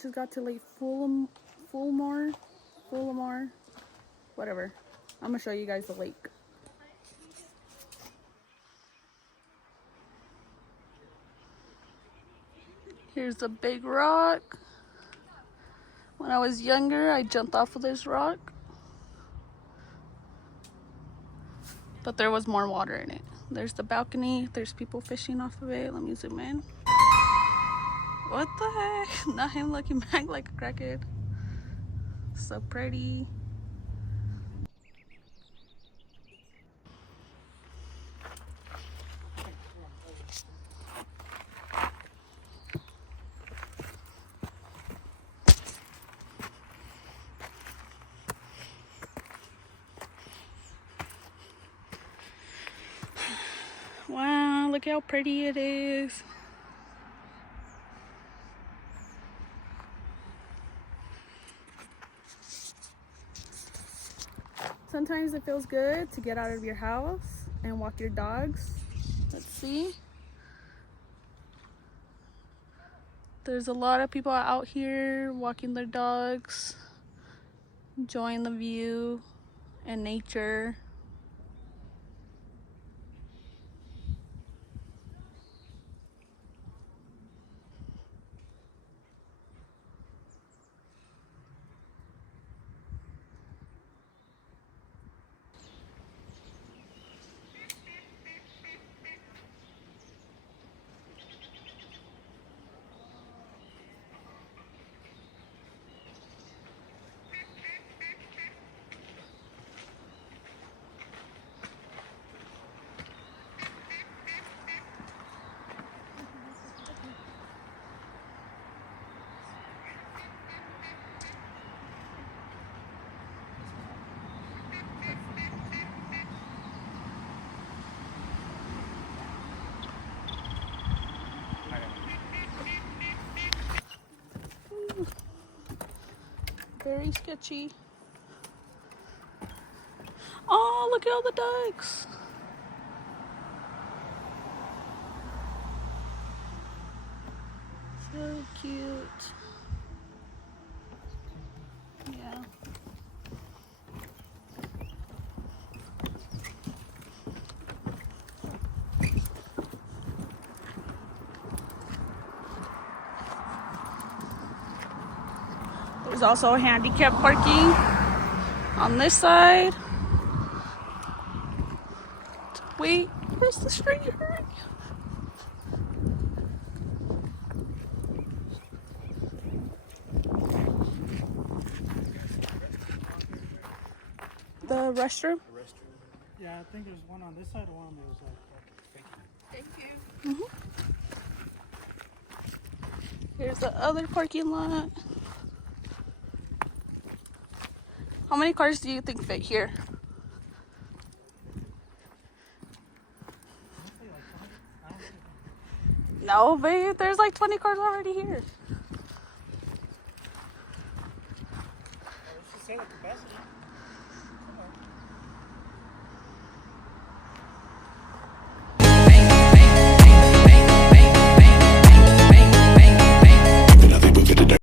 just got to Lake FULMOR, whatever. I'm gonna show you guys the lake. Here's a big rock. When I was younger, I jumped off of this rock, but there was more water in it. There's the balcony. There's people fishing off of it. Let me zoom in. What the heck? Not him looking back like a crackhead. So pretty. Wow, look how pretty it is. Sometimes it feels good to get out of your house and walk your dogs. Let's see. There's a lot of people out here walking their dogs, enjoying the view and nature. Very sketchy. Oh, look at all the ducks. So cute. Yeah. There's also handicap parking on this side. Wait, where's the street? Hurry. The restroom? Yeah, I think there's one on this side or one on the other side. Thank you. Mm-hmm. Here's the other parking lot. How many cars do you think fit here? No, babe, there's like 20 cars already here. Let's just say the capacity.